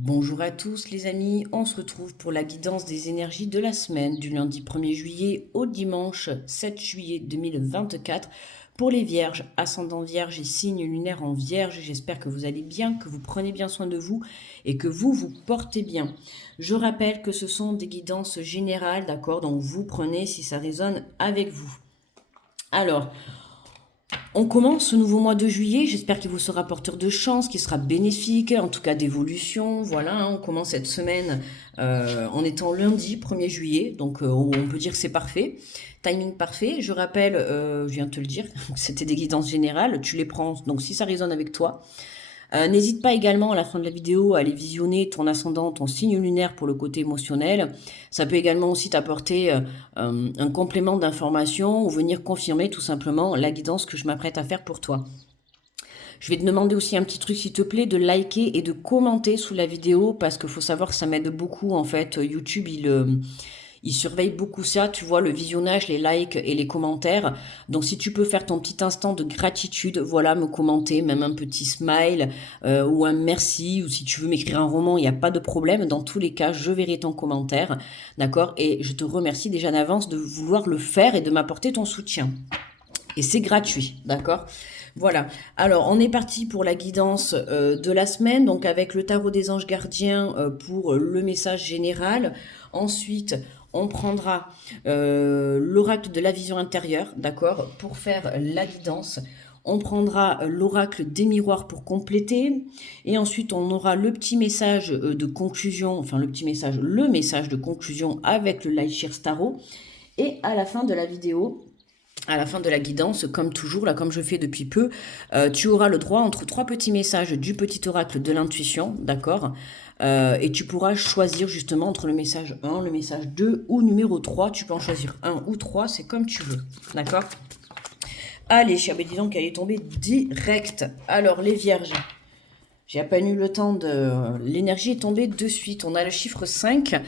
Bonjour à tous les amis, on se retrouve pour la guidance des énergies de la semaine du lundi 1er juillet au dimanche 7 juillet 2024 pour les vierges, ascendant vierge et signe lunaire en vierge. J'espère que vous allez bien, que vous prenez bien soin de vous et que vous vous portez bien. Je rappelle que ce sont des guidances générales, d'accord, donc vous prenez si ça résonne avec vous. Alors, on commence ce nouveau mois de juillet, j'espère qu'il vous sera porteur de chance, qu'il sera bénéfique, en tout cas d'évolution. Voilà, hein, on commence cette semaine en étant lundi 1er juillet, donc on peut dire que c'est parfait. Timing parfait, je rappelle, je viens de te le dire, c'était des guidances générales, tu les prends, donc si ça résonne avec toi, n'hésite pas également à la fin de la vidéo à aller visionner ton ascendant, ton signe lunaire pour le côté émotionnel. Ça peut également aussi t'apporter un complément d'information ou venir confirmer tout simplement la guidance que je m'apprête à faire pour toi. Je vais te demander aussi un petit truc s'il te plaît, de liker et de commenter sous la vidéo parce qu'il faut savoir que ça m'aide beaucoup en fait. YouTube il surveille beaucoup ça, tu vois, le visionnage, les likes et les commentaires. Donc si tu peux faire ton petit instant de gratitude, voilà, me commenter, même un petit smile ou un merci, ou si tu veux m'écrire un roman, il n'y a pas de problème. Dans tous les cas, je verrai ton commentaire, d'accord? Et je te remercie déjà d'avance de vouloir le faire et de m'apporter ton soutien. Et c'est gratuit, d'accord? Voilà. Alors, on est parti pour la guidance de la semaine, donc avec le tarot des anges gardiens pour le message général. Ensuite, on prendra l'oracle de la vision intérieure, d'accord, pour faire la guidance. On prendra l'oracle des miroirs pour compléter. Et ensuite, on aura le petit message de conclusion, enfin le message de conclusion avec le Lightshare Tarot. Et à la fin de la vidéo, à la fin de la guidance, comme toujours, là, comme je fais depuis peu, tu auras le droit entre trois petits messages du petit oracle de l'intuition, d'accord, et tu pourras choisir justement entre le message 1, le message 2 ou numéro 3. Tu peux en choisir 1 ou 3, c'est comme tu veux, d'accord. Allez, ben dis donc, elle est tombée direct. Alors, les vierges, j'ai à peine eu le temps de... L'énergie est tombée de suite. On a le chiffre 5.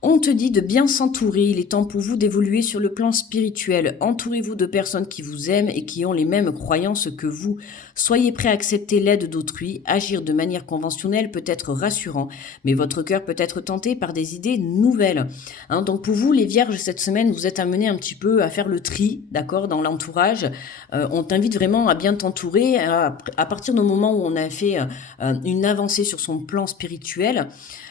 On te dit de bien s'entourer, il est temps pour vous d'évoluer sur le plan spirituel. Entourez-vous de personnes qui vous aiment et qui ont les mêmes croyances que vous. Soyez prêts à accepter l'aide d'autrui. Agir de manière conventionnelle peut être rassurant, mais votre cœur peut être tenté par des idées nouvelles. Hein, donc pour vous, les vierges, cette semaine, vous êtes amenés un petit peu à faire le tri, d'accord, dans l'entourage. On t'invite vraiment à bien t'entourer à partir du moment où on a fait une avancée sur son plan spirituel.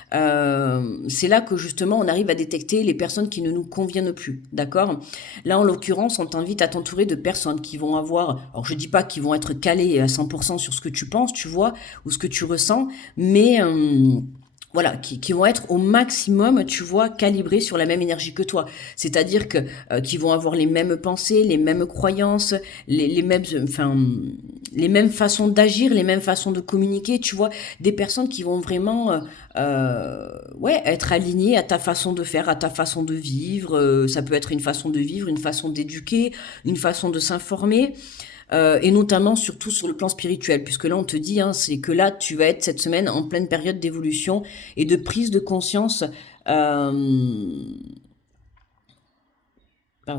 C'est là que justement on arrive à détecter les personnes qui ne nous conviennent plus, d'accord. Là en l'occurrence on t'invite à t'entourer de personnes qui vont avoir, alors je dis pas qu'ils vont être calés à 100% sur ce que tu penses, tu vois, ou ce que tu ressens, mais voilà, qui vont être au maximum, tu vois, calibrés sur la même énergie que toi. C'est-à-dire que qui vont avoir les mêmes pensées, les mêmes croyances, les mêmes, enfin, les mêmes façons d'agir, les mêmes façons de communiquer. Tu vois, des personnes qui vont vraiment, ouais, être alignées à ta façon de faire, à ta façon de vivre. Ça peut être une façon de vivre, une façon d'éduquer, une façon de s'informer. Et notamment surtout sur le plan spirituel, puisque là on te dit, hein, c'est que là tu vas être cette semaine en pleine période d'évolution et de prise de conscience. Pardon,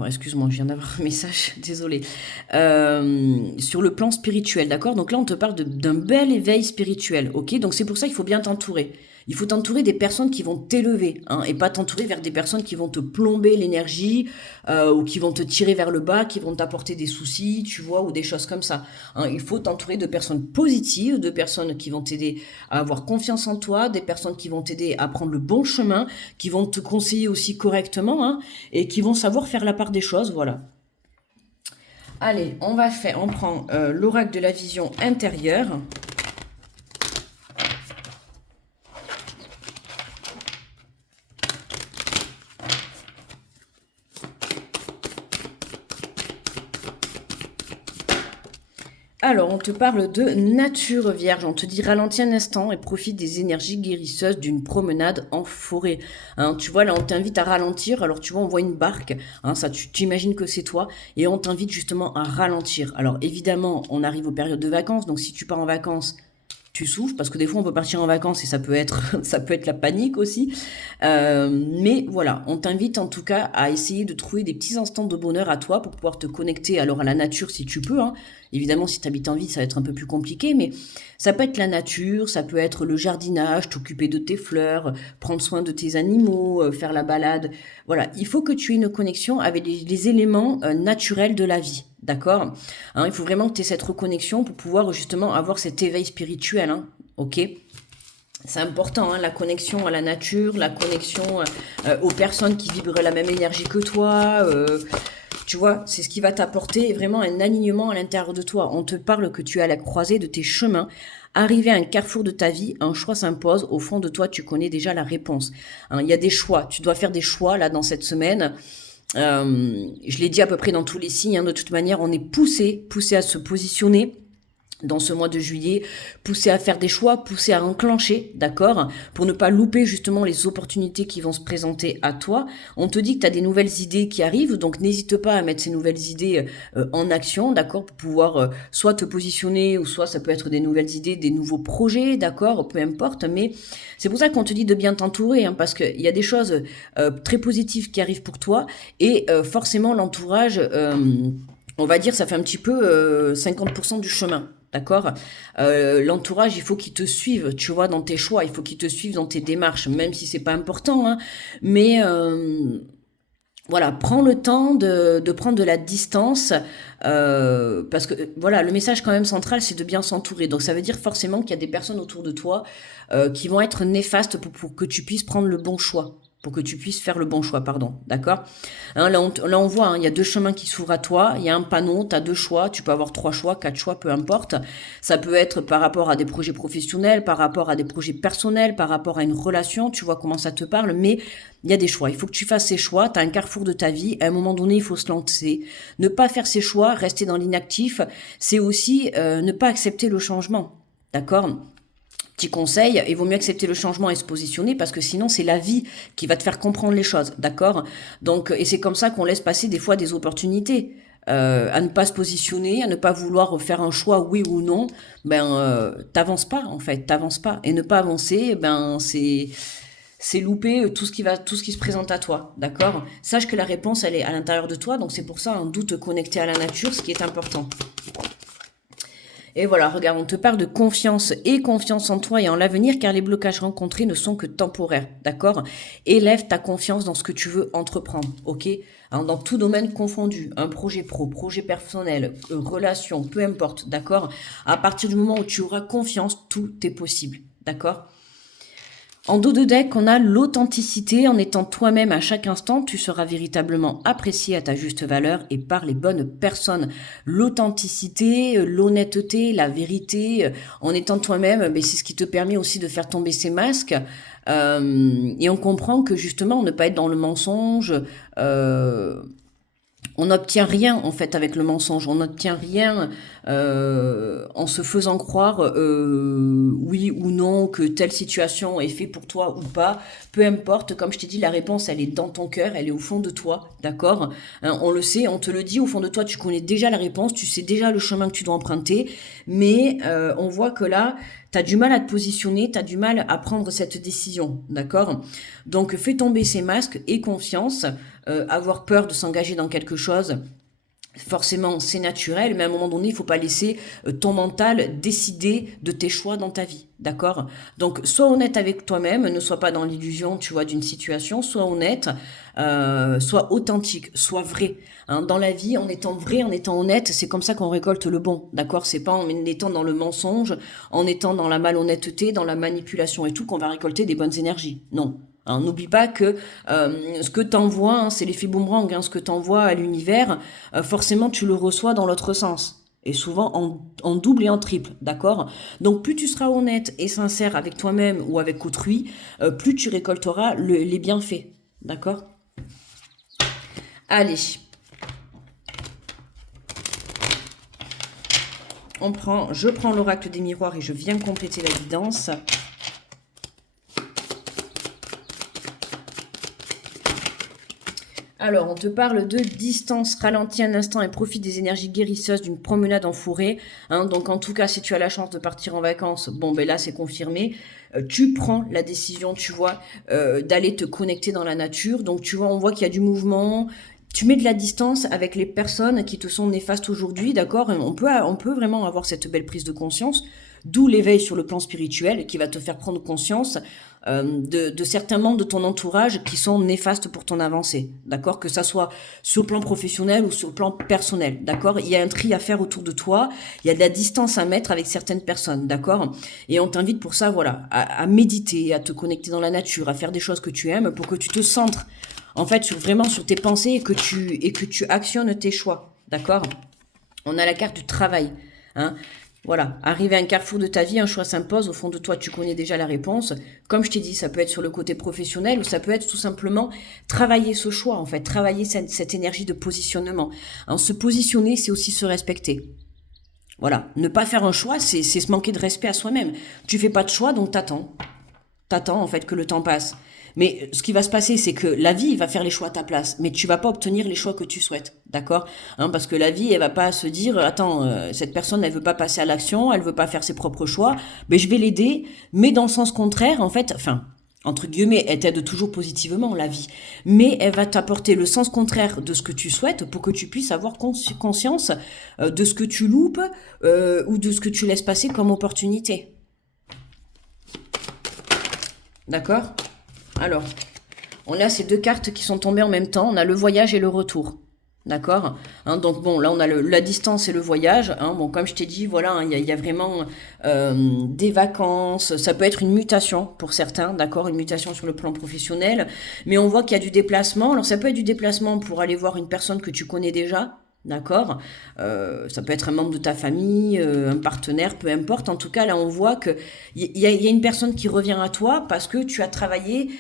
excuse-moi, je viens d'avoir un message, désolé. Sur le plan spirituel, d'accord. Donc là, on te parle d'un bel éveil spirituel, ok. Donc c'est pour ça qu'il faut bien t'entourer. Il faut t'entourer des personnes qui vont t'élever, hein, et pas t'entourer vers des personnes qui vont te plomber l'énergie ou qui vont te tirer vers le bas, qui vont t'apporter des soucis, tu vois, ou des choses comme ça. Hein. Il faut t'entourer de personnes positives, de personnes qui vont t'aider à avoir confiance en toi, des personnes qui vont t'aider à prendre le bon chemin, qui vont te conseiller aussi correctement, hein, et qui vont savoir faire la part des choses, voilà. Allez, on prend l'oracle de la vision intérieure. Alors, on te parle de nature vierge. On te dit ralentis un instant et profite des énergies guérisseuses d'une promenade en forêt. Hein, tu vois, là, on t'invite à ralentir. Alors, tu vois, on voit une barque. Hein, ça, tu imagines que c'est toi. Et on t'invite justement à ralentir. Alors, évidemment, on arrive aux périodes de vacances. Donc, si tu pars en vacances, tu souffres parce que des fois on peut partir en vacances et ça peut être ça peut être la panique aussi. Mais voilà, on t'invite en tout cas à essayer de trouver des petits instants de bonheur à toi pour pouvoir te connecter alors à la nature si tu peux, hein, Évidemment, si tu habites en ville, ça va être un peu plus compliqué, mais ça peut être la nature, ça peut être le jardinage, t'occuper de tes fleurs, prendre soin de tes animaux, faire la balade. Voilà, il faut que tu aies une connexion avec les éléments naturels de la vie, d'accord? Hein, il faut vraiment que tu aies cette reconnexion pour pouvoir justement avoir cet éveil spirituel, hein, ok? C'est important, hein, la connexion à la nature, la connexion aux personnes qui vibrent la même énergie que toi. Tu vois, c'est ce qui va t'apporter vraiment un alignement à l'intérieur de toi. On te parle que tu es à la croisée de tes chemins. Arrivé à un carrefour de ta vie, un choix s'impose. Au fond de toi, tu connais déjà la réponse. Hein, il y a des choix. Tu dois faire des choix là dans cette semaine. Je l'ai dit à peu près dans tous les signes. Hein, de toute manière, on est poussé à se positionner dans ce mois de juillet, poussé à faire des choix, poussé à enclencher, d'accord, pour ne pas louper justement les opportunités qui vont se présenter à toi. On te dit que tu as des nouvelles idées qui arrivent, donc n'hésite pas à mettre ces nouvelles idées en action, d'accord, pour pouvoir soit te positionner, ou soit ça peut être des nouvelles idées, des nouveaux projets, d'accord, peu importe, mais c'est pour ça qu'on te dit de bien t'entourer, hein, parce qu'il y a des choses très positives qui arrivent pour toi, et forcément l'entourage, on va dire, ça fait un petit peu 50% du chemin. D'accord. L'entourage, il faut qu'il te suive, tu vois, dans tes choix, il faut qu'il te suive dans tes démarches, même si c'est pas important, hein. Mais voilà, prends le temps de prendre de la distance, parce que voilà, le message quand même central, c'est de bien s'entourer. Donc ça veut dire forcément qu'il y a des personnes autour de toi qui vont être néfastes pour que tu puisses prendre le bon choix. Pour que tu puisses faire le bon choix, pardon, d'accord. Hein, là, on voit, hein, il y a deux chemins qui s'ouvrent à toi, il y a un panneau, tu as deux choix, tu peux avoir trois choix, quatre choix, peu importe. Ça peut être par rapport à des projets professionnels, par rapport à des projets personnels, par rapport à une relation, tu vois comment ça te parle, mais il y a des choix. Il faut que tu fasses ces choix, tu as un carrefour de ta vie, à un moment donné, il faut se lancer. Ne pas faire ces choix, rester dans l'inactif, c'est aussi ne pas accepter le changement, d'accord. Petit conseil, il vaut mieux accepter le changement et se positionner parce que sinon c'est la vie qui va te faire comprendre les choses, d'accord? Donc, et c'est comme ça qu'on laisse passer des fois des opportunités. À ne pas se positionner, à ne pas vouloir faire un choix oui ou non, t'avances pas en fait, t'avances pas. Et ne pas avancer, c'est louper tout ce qui se présente à toi, d'accord? Sache que la réponse elle est à l'intérieur de toi, donc c'est pour ça un doute connecté à la nature, ce qui est important. Et voilà, regarde, on te parle de confiance et confiance en toi et en l'avenir car les blocages rencontrés ne sont que temporaires, d'accord? Élève ta confiance dans ce que tu veux entreprendre, ok? Hein, dans tout domaine confondu, un projet pro, projet personnel, relation, peu importe, d'accord? À partir du moment où tu auras confiance, tout est possible, d'accord? En dos de deck, on a l'authenticité. En étant toi-même à chaque instant, tu seras véritablement apprécié à ta juste valeur et par les bonnes personnes. L'authenticité, l'honnêteté, la vérité, en étant toi-même, c'est ce qui te permet aussi de faire tomber ces masques. Et on comprend que justement, ne pas être dans le mensonge, on n'obtient rien en fait avec le mensonge, on n'obtient rien en se faisant croire oui ou non que telle situation est faite pour toi ou pas, peu importe, comme je t'ai dit, la réponse elle est dans ton cœur, elle est au fond de toi, d'accord, hein, on le sait, on te le dit, au fond de toi tu connais déjà la réponse, tu sais déjà le chemin que tu dois emprunter, mais on voit que là, t'as du mal à te positionner, t'as du mal à prendre cette décision, d'accord? Donc fais tomber ces masques et confiance, avoir peur de s'engager dans quelque chose, forcément c'est naturel, mais à un moment donné, il faut pas laisser ton mental décider de tes choix dans ta vie, d'accord? Donc sois honnête avec toi-même, ne sois pas dans l'illusion, tu vois, d'une situation, sois honnête, sois authentique, sois vrai. Hein, dans la vie, en étant vrai, en étant honnête, c'est comme ça qu'on récolte le bon, d'accord? C'est pas en étant dans le mensonge, en étant dans la malhonnêteté, dans la manipulation et tout qu'on va récolter des bonnes énergies. Non. Hein, n'oublie pas que ce que t'envoies, hein, c'est l'effet boomerang, hein, ce que t'envoies à l'univers, forcément tu le reçois dans l'autre sens. Et souvent en double et en triple, d'accord? Donc plus tu seras honnête et sincère avec toi-même ou avec autrui, plus tu récolteras les bienfaits, d'accord? Allez. Je prends l'oracle des miroirs et je viens compléter la guidance. Alors, on te parle de distance, ralentis un instant et profite des énergies guérisseuses d'une promenade en forêt. Hein, donc, en tout cas, si tu as la chance de partir en vacances, là, c'est confirmé. Tu prends la décision, tu vois, d'aller te connecter dans la nature. Donc, tu vois, on voit qu'il y a du mouvement. tu mets de la distance avec les personnes qui te sont néfastes aujourd'hui, d'accord? On peut vraiment avoir cette belle prise de conscience, d'où l'éveil sur le plan spirituel qui va te faire prendre conscience de certains membres de ton entourage qui sont néfastes pour ton avancée, d'accord? Que ça soit sur le plan professionnel ou sur le plan personnel, d'accord? Il y a un tri à faire autour de toi, il y a de la distance à mettre avec certaines personnes, d'accord? Et on t'invite pour ça, voilà, à méditer, à te connecter dans la nature, à faire des choses que tu aimes pour que tu te centres en fait vraiment sur tes pensées et que tu actionnes tes choix, d'accord? On a la carte du travail, hein. Voilà, arrivé à un carrefour de ta vie, un choix s'impose, au fond de toi tu connais déjà la réponse. Comme je t'ai dit, ça peut être sur le côté professionnel ou ça peut être tout simplement travailler ce choix en fait, travailler cette énergie de positionnement. En se positionner, c'est aussi se respecter. Voilà, ne pas faire un choix, c'est se manquer de respect à soi-même. Tu fais pas de choix, donc t'attends. T'attends en fait que le temps passe. Mais ce qui va se passer, c'est que la vie va faire les choix à ta place, mais tu vas pas obtenir les choix que tu souhaites, d'accord? Hein, parce que la vie, elle va pas se dire, attends, cette personne, elle veut pas passer à l'action, elle veut pas faire ses propres choix, mais je vais l'aider, mais dans le sens contraire, en fait, enfin, entre guillemets, elle t'aide toujours positivement, la vie, mais elle va t'apporter le sens contraire de ce que tu souhaites pour que tu puisses avoir conscience de ce que tu loupes ou de ce que tu laisses passer comme opportunité. D'accord? Alors, on a ces deux cartes qui sont tombées en même temps. On a le voyage et le retour. D'accord, hein, donc bon, là on a la distance et le voyage. Hein, bon, comme je t'ai dit, voilà, hein, y a vraiment des vacances. Ça peut être une mutation pour certains, d'accord, une mutation sur le plan professionnel. Mais on voit qu'il y a du déplacement. Alors ça peut être du déplacement pour aller voir une personne que tu connais déjà. D'accord, ça peut être un membre de ta famille, un partenaire, peu importe. En tout cas, là, on voit que il y a une personne qui revient à toi parce que tu as travaillé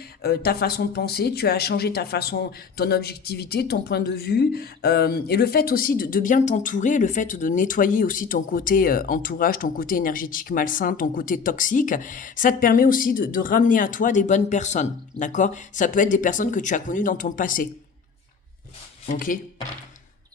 ta façon de penser, tu as changé ta façon, ton objectivité, ton point de vue, et le fait aussi de bien t'entourer, le fait de nettoyer aussi ton côté entourage, ton côté énergétique malsain, ton côté toxique, ça te permet aussi de ramener à toi des bonnes personnes, d'accord? Ça peut être des personnes que tu as connues dans ton passé, ok?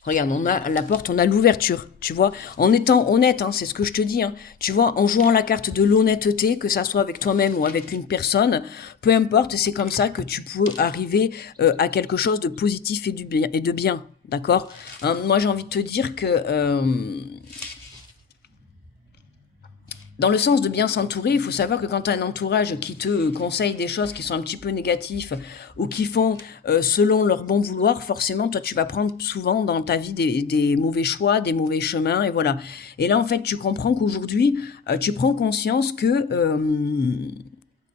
Regarde, on a la porte, on a l'ouverture, tu vois. En étant honnête, hein, c'est ce que je te dis, hein, tu vois, en jouant la carte de l'honnêteté, que ça soit avec toi-même ou avec une personne, peu importe, c'est comme ça que tu peux arriver à quelque chose de positif et de bien, d'accord? Hein, moi, j'ai envie de te dire que dans le sens de bien s'entourer, il faut savoir que quand tu as un entourage qui te conseille des choses qui sont un petit peu négatifs ou qui font selon leur bon vouloir, forcément, toi, tu vas prendre souvent dans ta vie des mauvais choix, des mauvais chemins, et voilà. Et là, en fait, tu comprends qu'aujourd'hui, tu prends conscience que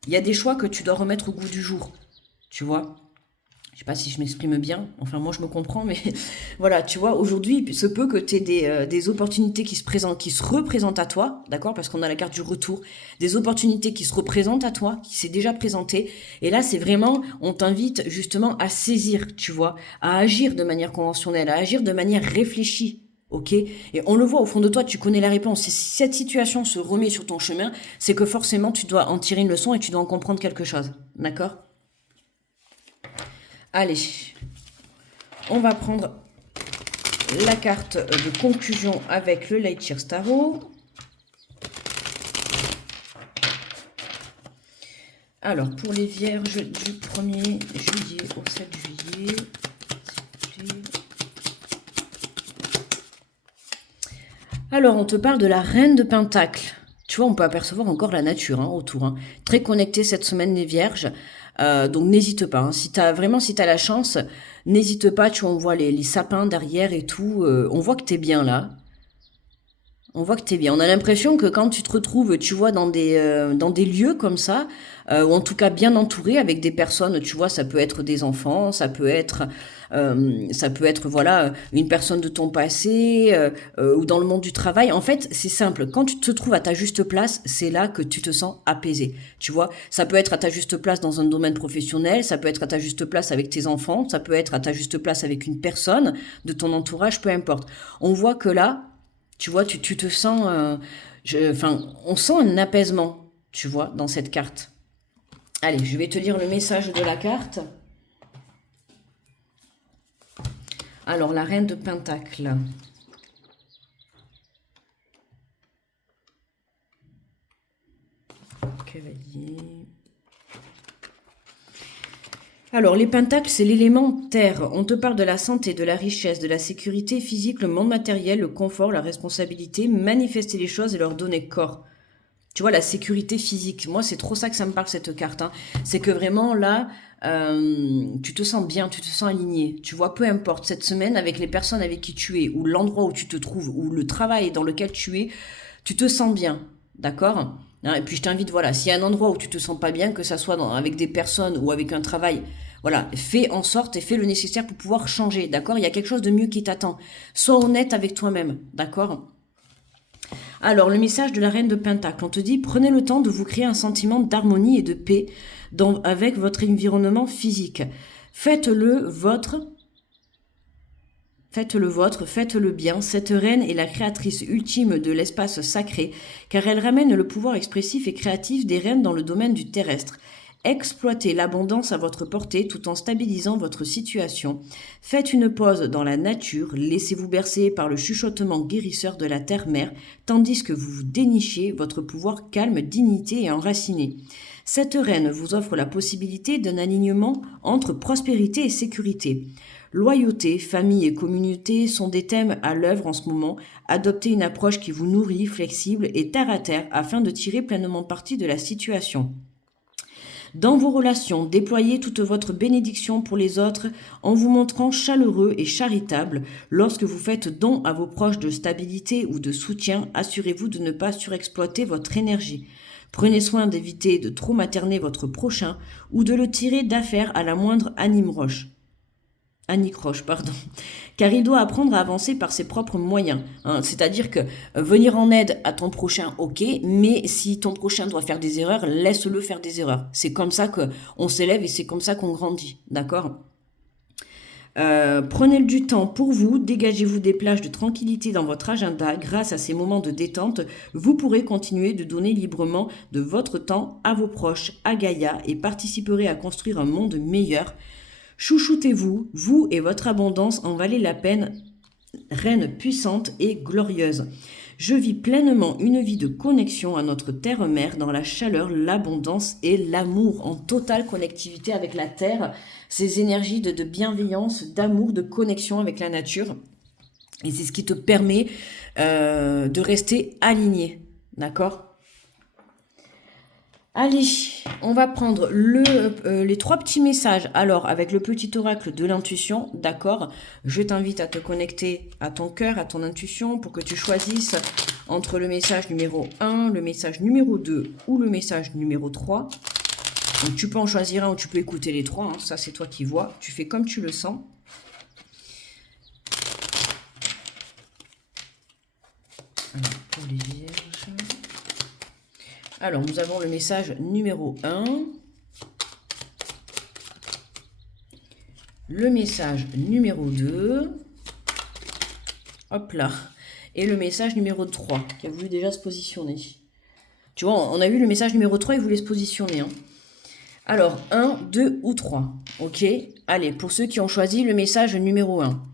il y a des choix que tu dois remettre au goût du jour, tu vois. Je sais pas si je m'exprime bien, enfin moi je me comprends, mais voilà, tu vois, aujourd'hui, il se peut que tu aies des opportunités qui se présentent, qui se représentent à toi, d'accord, parce qu'on a la carte du retour, des opportunités qui se représentent à toi, qui s'est déjà présentée, et là c'est vraiment, on t'invite justement à saisir, tu vois, à agir de manière conventionnelle, à agir de manière réfléchie. Ok, et on le voit au fond de toi, tu connais la réponse. Et si cette situation se remet sur ton chemin, c'est que forcément tu dois en tirer une leçon et tu dois en comprendre quelque chose. D'accord? Allez, on va prendre la carte de conclusion avec le Light Year Tarot. Alors, pour les vierges du 1er juillet au 7 juillet, alors, on te parle de la reine de Pentacle. Tu vois, on peut apercevoir encore la nature hein, autour. Hein. Très connecté cette semaine, les vierges. Donc, n'hésite pas. Hein. Si t'as la chance, n'hésite pas. Tu vois, on voit les sapins derrière et tout. On voit que t'es bien là. On voit que t'es bien. On a l'impression que quand tu te retrouves, tu vois, dans des lieux comme ça, ou en tout cas bien entouré avec des personnes, tu vois, ça peut être des enfants, ça peut être, voilà, une personne de ton passé, ou dans le monde du travail. En fait, c'est simple. Quand tu te trouves à ta juste place, c'est là que tu te sens apaisé. Tu vois, ça peut être à ta juste place dans un domaine professionnel, ça peut être à ta juste place avec tes enfants, ça peut être à ta juste place avec une personne de ton entourage, peu importe. On voit que là, tu vois, tu te sens... enfin, on sent un apaisement, tu vois, dans cette carte. Allez, je vais te lire le message de la carte. Alors, la reine de Pentacle. Cavalier. Alors, les pentacles, c'est l'élément terre. On te parle de la santé, de la richesse, de la sécurité physique, le monde matériel, le confort, la responsabilité, manifester les choses et leur donner corps. Tu vois, la sécurité physique. Moi, c'est trop ça que ça me parle, cette carte, hein. C'est que vraiment, là, tu te sens bien, tu te sens aligné. Tu vois, peu importe, cette semaine, avec les personnes avec qui tu es, ou l'endroit où tu te trouves, ou le travail dans lequel tu es, tu te sens bien. D'accord? Hein, et puis, je t'invite, voilà, s'il y a un endroit où tu te sens pas bien, que ça soit avec des personnes ou avec un travail, voilà, fais en sorte et fais le nécessaire pour pouvoir changer. D'accord? Il y a quelque chose de mieux qui t'attend. Sois honnête avec toi-même. D'accord? Alors, le message de la reine de Pentacle, on te dit, prenez le temps de vous créer un sentiment d'harmonie et de paix avec votre environnement physique. Faites-le vôtre, faites-le bien. Cette reine est la créatrice ultime de l'espace sacré, car elle ramène le pouvoir expressif et créatif des reines dans le domaine du terrestre. Exploitez l'abondance à votre portée tout en stabilisant votre situation. Faites une pause dans la nature, laissez-vous bercer par le chuchotement guérisseur de la terre-mère, tandis que vous dénichez votre pouvoir calme, dignité et enraciné. Cette reine vous offre la possibilité d'un alignement entre prospérité et sécurité. Loyauté, famille et communauté sont des thèmes à l'œuvre en ce moment. Adoptez une approche qui vous nourrit, flexible et terre à terre afin de tirer pleinement parti de la situation. Dans vos relations, déployez toute votre bénédiction pour les autres en vous montrant chaleureux et charitable. Lorsque vous faites don à vos proches de stabilité ou de soutien, assurez-vous de ne pas surexploiter votre énergie. Prenez soin d'éviter de trop materner votre prochain ou de le tirer d'affaire à la moindre anicroche, pardon, car il doit apprendre à avancer par ses propres moyens, hein. C'est-à-dire que venir en aide à ton prochain, ok, mais si ton prochain doit faire des erreurs, laisse-le faire des erreurs. C'est comme ça qu'on s'élève et c'est comme ça qu'on grandit, d'accord? Prenez du temps pour vous, dégagez-vous des plages de tranquillité dans votre agenda. Grâce à ces moments de détente, vous pourrez continuer de donner librement de votre temps à vos proches, à Gaïa, et participerez à construire un monde meilleur. Chouchoutez-vous, vous et votre abondance en valez la peine, reine puissante et glorieuse. Je vis pleinement une vie de connexion à notre terre-mère dans la chaleur, l'abondance et l'amour, en totale connectivité avec la terre, ces énergies de bienveillance, d'amour, de connexion avec la nature. Et c'est ce qui te permet de rester aligné, d'accord? Allez, on va prendre les trois petits messages. Alors, avec le petit oracle de l'intuition, d'accord, je t'invite à te connecter à ton cœur, à ton intuition, pour que tu choisisses entre le message numéro 1, le message numéro 2 ou le message numéro 3. Donc, tu peux en choisir un ou tu peux écouter les trois, hein, ça c'est toi qui vois. Tu fais comme tu le sens. Alors, pour les vierges... Alors, nous avons le message numéro 1, le message numéro 2, hop là, et le message numéro 3, qui a voulu déjà se positionner. Tu vois, on a vu le message numéro 3, il voulait se positionner, hein. Alors, 1, 2 ou 3, ok? Allez, pour ceux qui ont choisi le message numéro 1.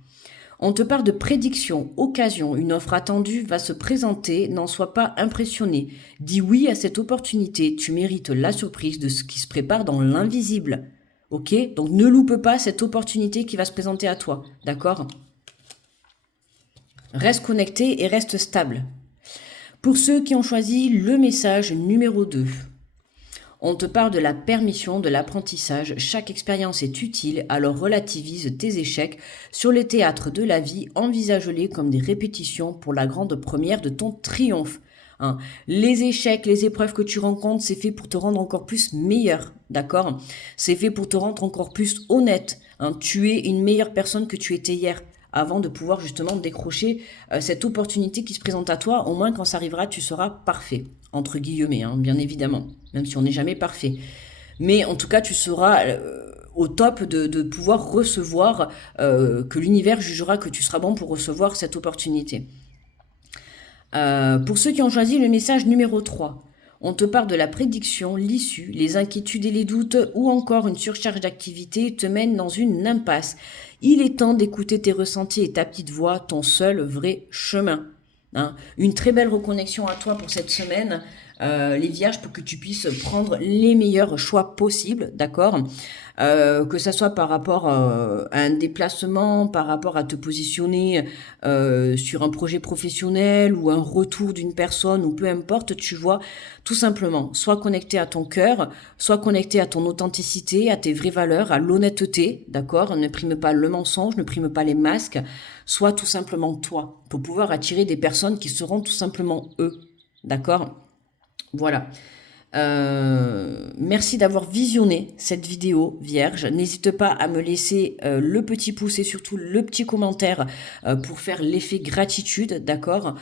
On te parle de prédiction, occasion, une offre attendue va se présenter, n'en sois pas impressionné. Dis oui à cette opportunité, tu mérites la surprise de ce qui se prépare dans l'invisible. Ok? Donc ne loupe pas cette opportunité qui va se présenter à toi, d'accord? Reste connecté et reste stable. Pour ceux qui ont choisi le message numéro 2. On te parle de la permission, de l'apprentissage. Chaque expérience est utile, alors relativise tes échecs. Sur le théâtre de la vie, envisage-les comme des répétitions pour la grande première de ton triomphe. Hein. Les échecs, les épreuves que tu rencontres, c'est fait pour te rendre encore plus meilleur, d'accord? C'est fait pour te rendre encore plus honnête. Hein. Tu es une meilleure personne que tu étais hier, avant de pouvoir justement décrocher cette opportunité qui se présente à toi. Au moins, quand ça arrivera, tu seras parfait, entre guillemets, hein, bien évidemment, même si on n'est jamais parfait. Mais en tout cas, tu seras au top de pouvoir recevoir, que l'univers jugera que tu seras bon pour recevoir cette opportunité. Pour ceux qui ont choisi le message numéro 3, on te parle de la prédiction, l'issue, les inquiétudes et les doutes ou encore une surcharge d'activité te mènent dans une impasse. Il est temps d'écouter tes ressentis et ta petite voix, ton seul vrai chemin. Hein. Une très belle reconnexion à toi pour cette semaine. les vierges pour que tu puisses prendre les meilleurs choix possibles, d'accord? Que ça soit par rapport à un déplacement, par rapport à te positionner sur un projet professionnel ou un retour d'une personne ou peu importe, tu vois, tout simplement, sois connecté à ton cœur, sois connecté à ton authenticité, à tes vraies valeurs, à l'honnêteté, d'accord? Ne prime pas le mensonge, ne prime pas les masques, sois tout simplement toi pour pouvoir attirer des personnes qui seront tout simplement eux, d'accord? Voilà. Merci d'avoir visionné cette vidéo vierge. N'hésite pas à me laisser le petit pouce et surtout le petit commentaire pour faire l'effet gratitude, d'accord,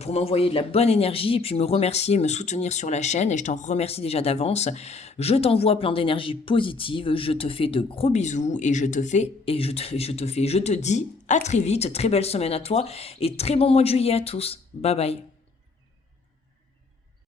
pour m'envoyer de la bonne énergie et puis me remercier, me soutenir sur la chaîne et je t'en remercie déjà d'avance. Je t'envoie plein d'énergie positive, je te fais de gros bisous et je te dis à très vite, très belle semaine à toi et très bon mois de juillet à tous. Bye bye.